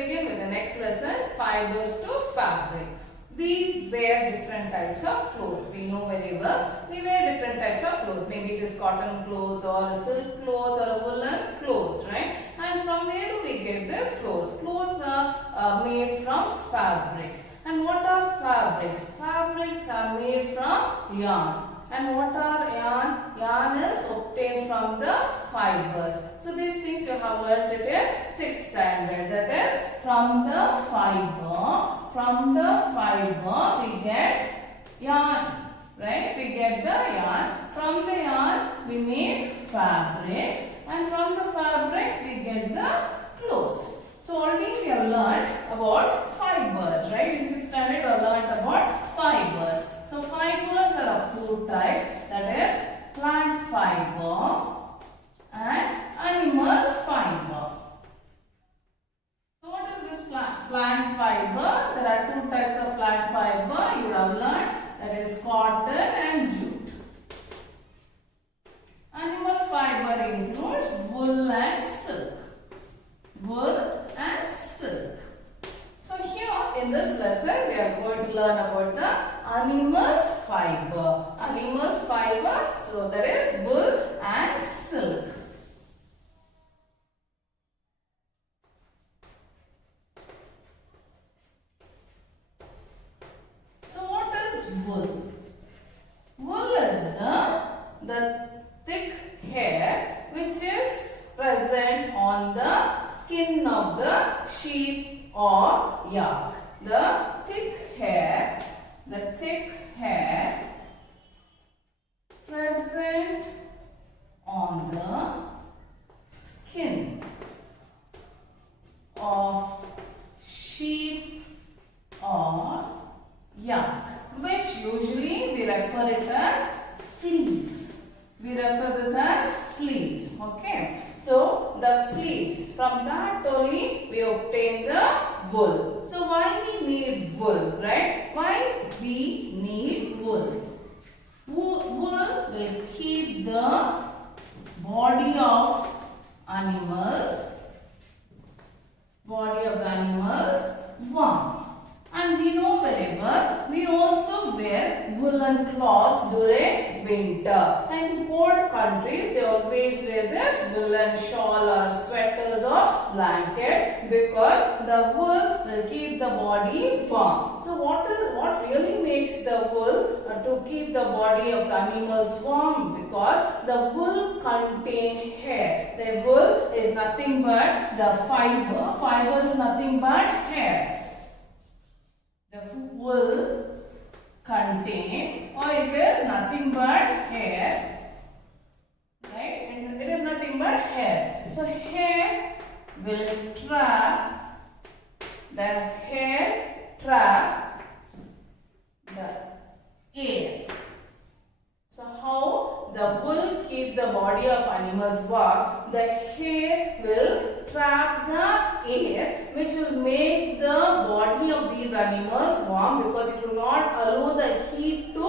begin with the next lesson, fibers to fabric. We wear different types of clothes. We know very well. We wear different types of clothes. Maybe it is cotton clothes or a silk cloth or a woolen clothes, right? And from where do we get these clothes? Clothes are made from fabrics. And what are fabrics? Fabrics are made from yarn. And what are yarn? Yarn is obtained from the fibers. So these things you have learnt it in 6th standard. That is from the fiber. From the fiber we get yarn. Right? We get the yarn. From the yarn we make fabrics. And from the fabrics we get the clothes. So already we have learnt about fibers. Right? In 6th standard we have learnt about fibers. So fibers are of two types, that is plant fiber and animal fiber. So what is this plant fiber? There are two types of plant fiber you would have learned, that is cotton and jute. Animal fiber includes wool and silk. Wool and silk. So here in this lesson we are going to learn about the animal fiber. Animal fiber, so that is wool and silk. So what is wool? Wool is the thick hair which is present on the skin of the sheep or yak. The thick hair present on the skin of sheep or yak, which usually we refer it as fleece. We refer this as fleece. Okay. So the fleece, from that only we obtain the wool. So why we need wool, right? Why we need wool? Wool will keep the body of animals warm. And we know very well, we also wear woolen cloths during winter. And in cold countries, they always wear this woolen shawl or sweaters or blankets because the wool will keep the body warm. So what really makes the wool to keep the body of the animals warm? Because the wool contains hair. The wool is nothing but the fiber. Fiber is nothing but hair. The wool contain, or it is nothing but hair, right? And it is nothing but hair. So hair will trap the air. So how the wool keep the body of animals warm? The hair will trap the air, which will make the body of these animals warm because it will not allow the heat to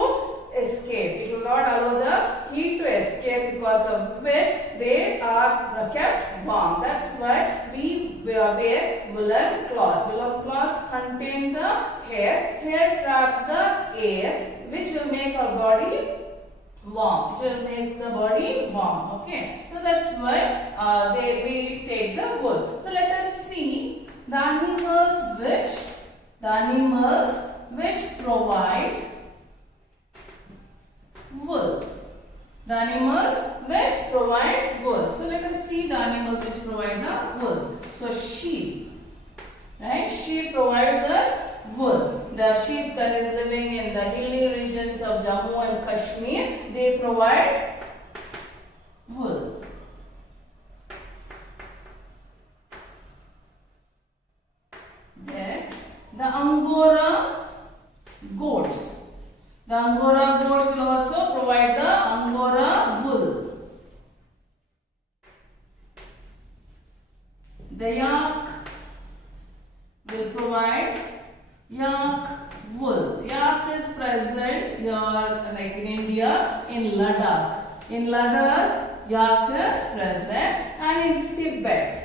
escape. It will not allow the heat to escape, because of which they are kept warm. That's why we wear woolen cloths. Woolen cloths contain the hair. Hair traps the air, which will make our body warm. It will make the body warm. Okay. So that's why we take the wool. So let us see the animals which provide wool. The animals which provide wool. So let us see the animals which provide the wool. So sheep, right? Sheep provides us wool. The sheep that is living in the hilly regions of Jammu and Kashmir, they provide wool. Then the Angora goats. The Angora goats will also provide the Angora wool. The yak will provide yak wool. Yak is present here, like in India, in Ladakh. In Ladakh, yak is present, and in Tibet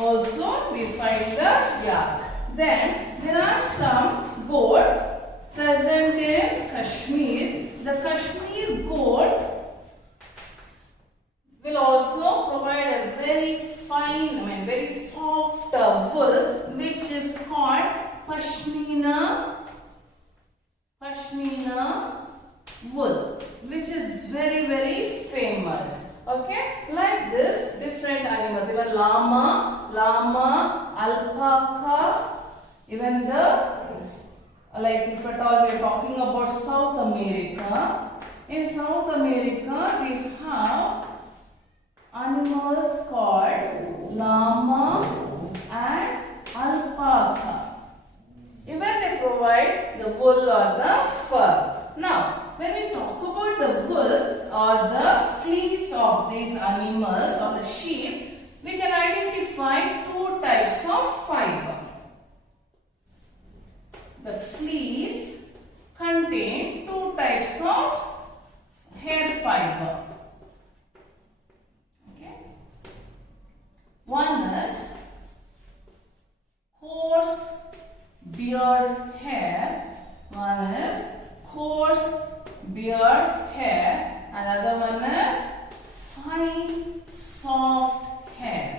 Also we find the yak. Then there are some goat present in Kashmir. The Kashmir goat will also provide a very fine, very soft wool, which is called Pashmina wool, which is very famous. Okay, like this, different animals, even llama, alpaca, even like if at all we are talking about South America. In South America, we have animals called llama and alpaca. Even they provide the wool or the fur. Now, when we talk about the wool or the fleece of these animals or the sheep, we can identify two types of fiber. The fleece contain two types of hair fiber. Okay. One is coarse beard hair. One is coarse beard hair. Another one is fine soft hair.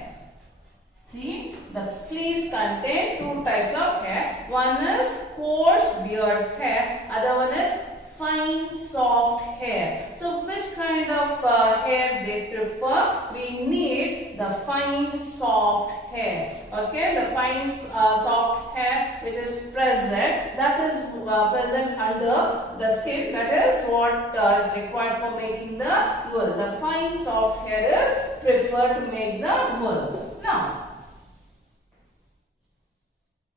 See, the fleece contain two types of hair. One is coarse beard hair. Other one is fine soft hair. So which kind of hair they prefer? We need the fine soft hair. Okay, the fine soft hair which is present, that is present under the skin, that is what is required for making the wool. The fine soft hair is preferred to make the wool. Now,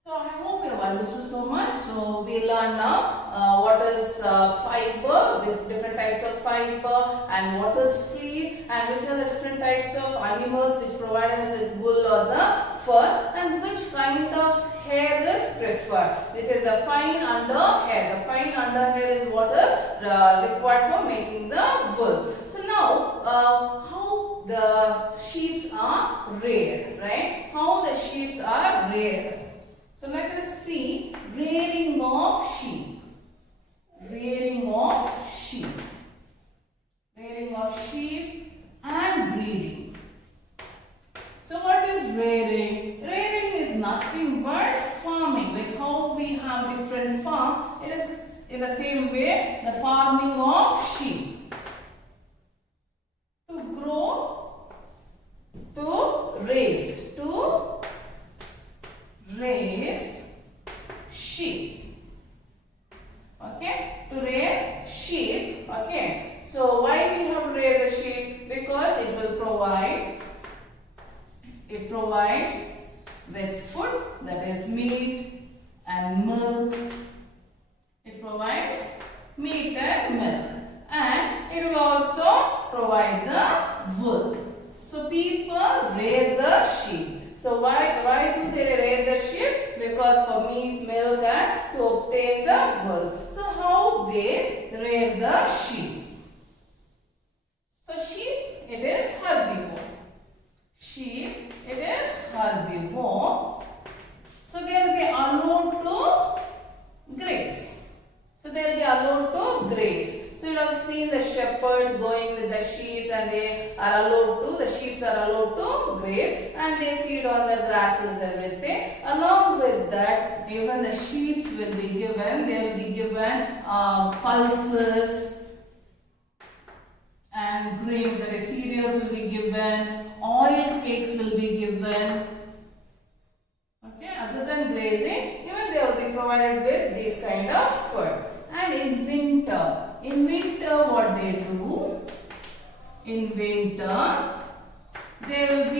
so I hope you have understood so much. So we learn now what is fiber, different types of fiber, and what is fleece, and which are the different types of animals which provide us with wool or the fur, and which kind of hair is preferred. It is a fine under hair. The fine under hair is what is required for making the wool. So now, how the sheep are reared, right? How the sheep are reared. So let us see rearing of sheep. Rearing of sheep. Rearing of sheep and breeding. So what is rearing? Rearing is nothing but farming. Like how we have different farm, it is in the same way the farming of sheep. To grow, to raise. To raise sheep. Okay, to rear sheep. Okay, so why we have reared the sheep? Because it will provide, it provides with food, that is meat and milk. It provides meat and milk, and it will also provide the wool. So people rear the sheep. So why do they rear the sheep? Because for meat, milk, and to obtain the wool. So how they rear the sheep? So sheep, it is herbivore. Sheep, it is herbivore. So they will be allowed to graze. So they will be allowed to graze. So you have seen the shepherds going with the sheep, and they are allowed to, the sheep are allowed to graze, and they feed on the grasses, everything. Along with that, even the sheep will be given, they will be given pulses and grains, that is cereals will be given, oil cakes will be given. Okay, other than grazing, even they will be provided with this kind of food. And in winter what they do? In winter, they will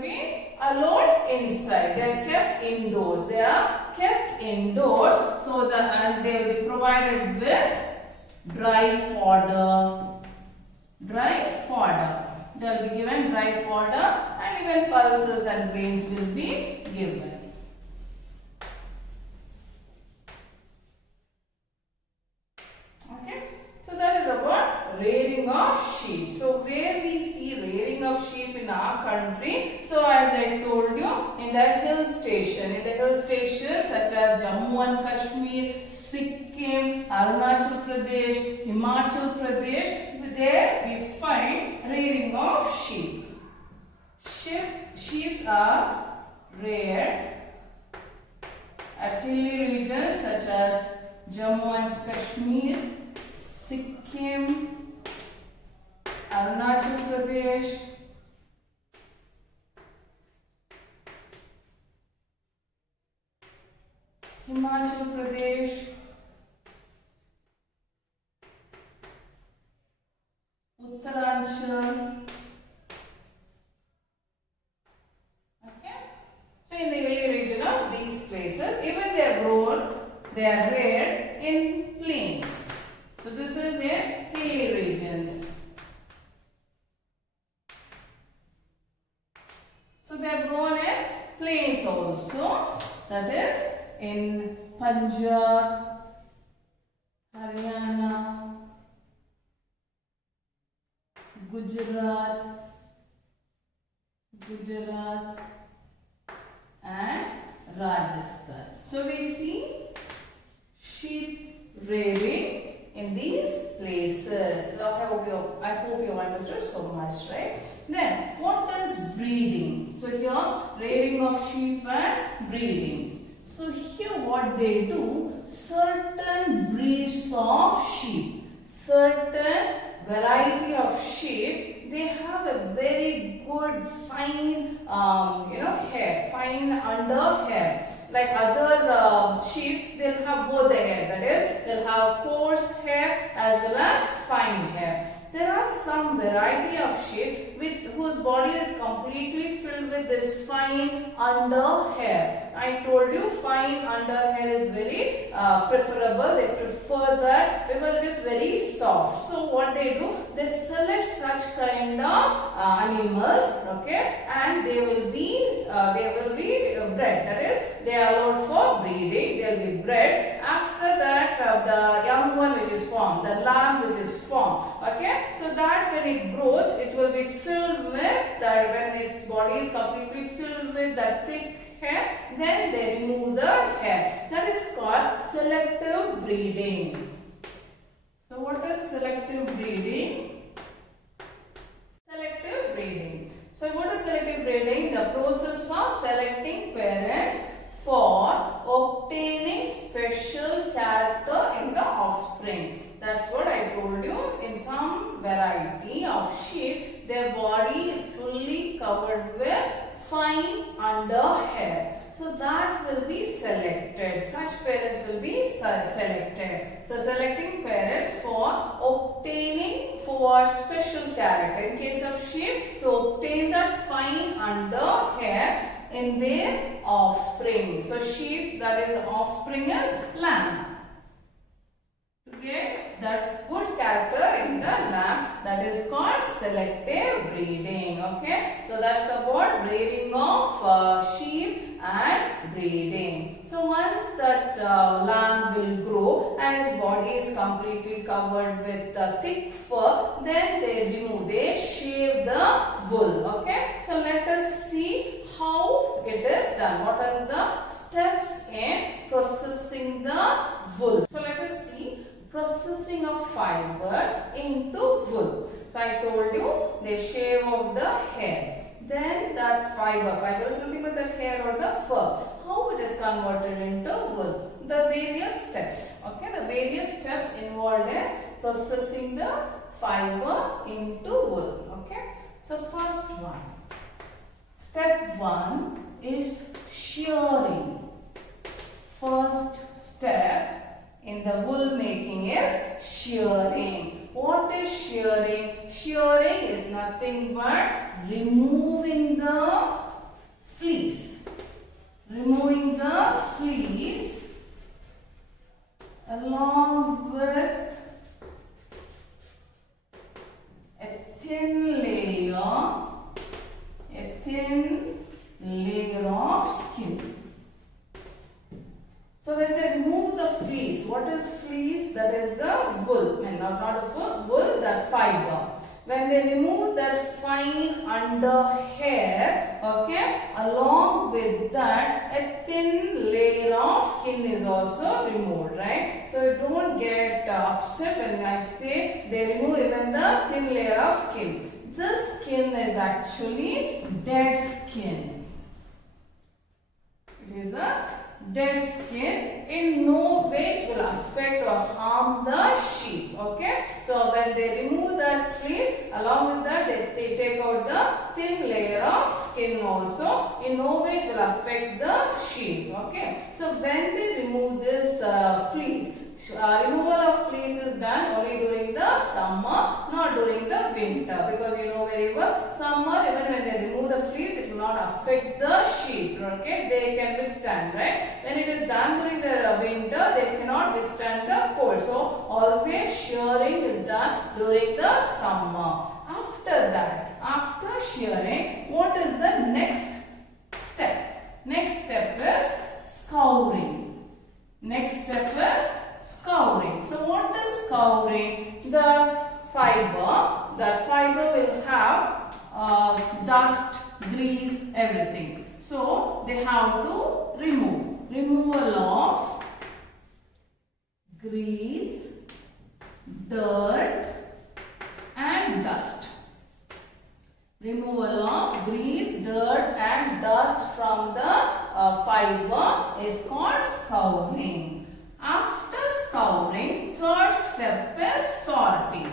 be allowed inside. They are kept indoors. They are kept indoors. So and they will be provided with dry fodder. Dry fodder. They will be given dry fodder, and even pulses and grains will be given. Okay, so that is about rearing of sheep. So where we see rearing of sheep in our country. So as I told you, in the hill station, such as Jammu and Kashmir, Sikkim, Arunachal Pradesh, Himachal Pradesh, there we find rearing of sheep. Sheep are reared at hilly regions such as Jammu and Kashmir, Sikkim, Arunachal Pradesh, Himachal Pradesh, Uttaranchal. Okay. So in the hilly region of these places, even they are grown, they are reared in plains. So this is in hilly regions. So they are grown in plains also. That is in Punjab, Haryana, Gujarat, and Rajasthan. So we see sheep rearing in these places. So I hope you understood so much, right? Then what is breeding? So here rearing of sheep and breeding. So here what they do, certain breeds of sheep, certain variety of sheep, they have a very good fine hair, fine under hair. Like other sheep, they'll have both the hair, that is, they'll have coarse hair as well as fine hair. There are some variety of sheep whose body is completely filled with this fine under hair. I told you fine under hair is very preferable. They prefer that because it is very soft. So what they do, they select such kind of animals, okay, and they will be bred. That is, they are allowed for breeding. They will be bred. After that, the young one which is formed, the lamb which is formed, okay. So that when it grows, it will be filled with that. When its body is completely filled with that thick hair, then they remove the hair. That is called selective breeding. So what is selective breeding? Selective breeding. So what is selective breeding? The process of selecting parents for obtaining special character in the offspring. That's what I told you. In some variety of sheep, their body is fully covered with fine under hair. So that will be selected. Such parents will be selected. So selecting parents for obtaining for special character. In case of sheep, to obtain that fine under hair in their offspring. So sheep, that is offspring is lamb. To get that good character in the lamb, that is called selective breeding. Okay. So that's about rearing of sheep and breeding. So once that lamb will grow and its body is completely covered with thick fur, then they shave the wool. Okay. So let us see how it is done. What are the steps in processing the wool? So let us see processing of fibers into wool. So I told you they shave off the hair. Then that fiber is nothing but the hair or the fur. How it is converted into wool? The various steps. Okay, the various steps involved in processing the fiber into wool. Okay, so first one. Step 1 is shearing. First step in the wool making is shearing. What is shearing? Shearing is nothing but removing the fleece. Removing the fleece along with a thin layer of skin. So when they remove the fleece, what is fleece? That is the wool, and not the wool, the fiber. When they remove that fine under the hair, okay, along with that a thin layer of skin is also removed, right? So don't get upset when I say they remove even the thin layer of skin. This skin is actually dead skin. It is a dead skin. In no way it will affect or harm the sheep. Okay. So when they remove that fleece, along with that they take out the thin layer of skin also. In no way it will affect the sheep. Okay. So when they remove this fleece, removal of fleece is done only during the summer, not during the winter, because you know very well, summer even when they remove the fleece it will not affect the sheep, okay, they can withstand, right? When it is done during the winter, they cannot withstand the cold, so always shearing is done during the summer. After that, after shearing, what is the next step? Next step is scouring. Next step is scouring. So what is scouring? The fiber will have dust, grease, everything. So they have to remove. Removal of grease, dirt and dust. Removal of grease, dirt and dust from the fiber is called scouring. After scouring, third step is sorting.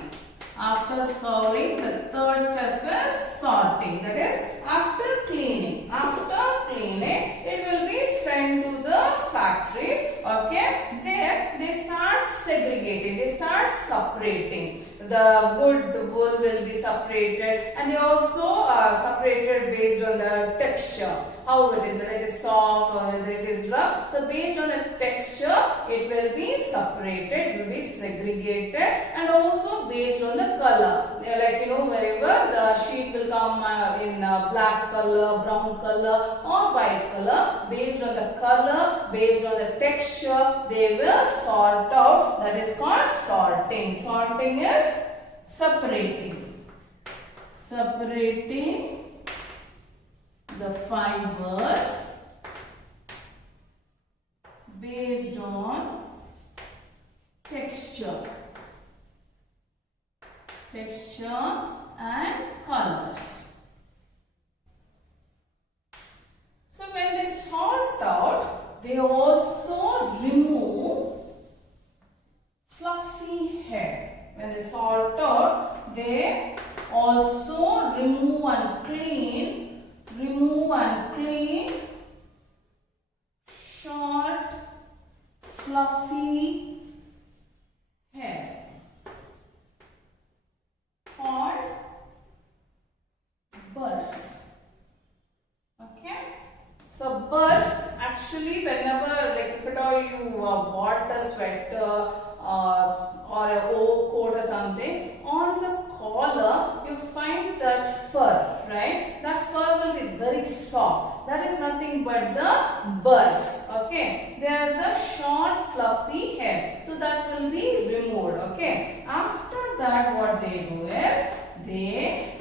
After scouring, the third step is sorting. That is after cleaning. After cleaning, it will be sent to the factories. Okay, there they start segregating. They start separating. The good wool will be separated, and they also are separated based on the texture, how it is, whether it is soft or whether it is rough. So based on the texture, it will be separated, it will be segregated, and also based on the color. Like you know very well, the sheep will come in black color, brown color or white color. Based on the color, based on the texture, they will sort out. That is called sorting. Sorting is separating. Separating the fibers based on texture and colors. So when they sort out, they also remove fluffy hair. When they sort out, they also remove and clean short fluffy hair called burrs. Okay, so burrs actually, whenever, like if at all you bought a sweater or a overcoat or something, on the collar you find that fur, right? That fur will be very soft. That is nothing but the burrs. Okay, they are the short fluffy hair, so that will be removed. Okay, after that what they do is they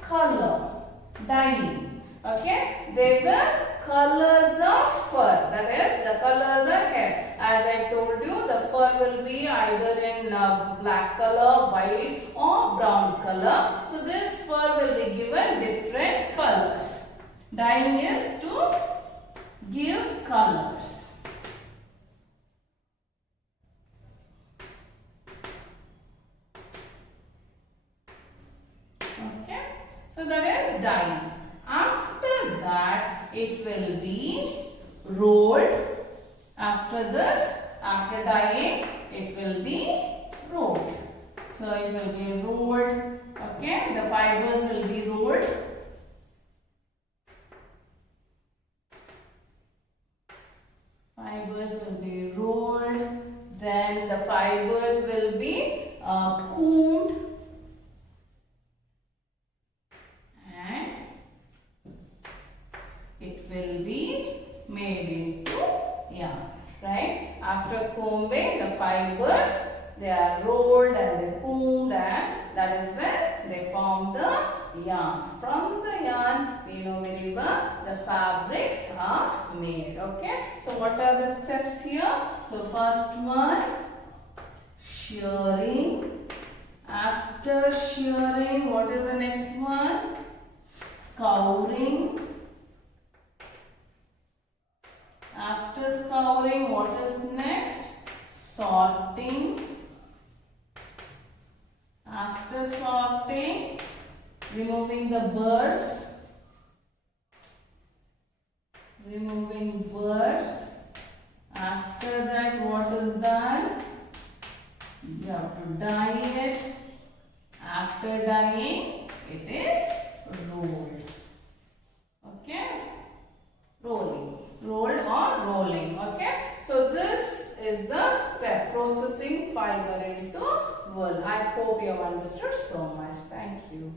color, dyeing. Okay, they will color the fur, that is the color the hair. As I told you, the fur will be either in black color, white or brown color. So this fur will be given different colors. Dyeing is to give colors. Okay, so that is dyeing. After that, it will be rolled. After this, after dyeing, it will be rolled. So it will be rolled. Okay, the fibers will be rolled. Fibers will be rolled. Then the fibers will be combed. And it will be made into yarn, right? After combing, the fibers, they are rolled and they combed, and that yarn. From the yarn, we know very well the fabrics are made. Okay. So what are the steps here? So first one, shearing. After shearing, what is the next one? Scouring. After scouring, what is next? Sorting. After sorting, removing the burrs. Removing burrs. After that, what is done? You have to dye it. After dyeing, it is rolled. Okay? Rolling. Rolled or rolling. Okay? So this is the step, processing fiber into wool. I hope you have understood so much. Thank you.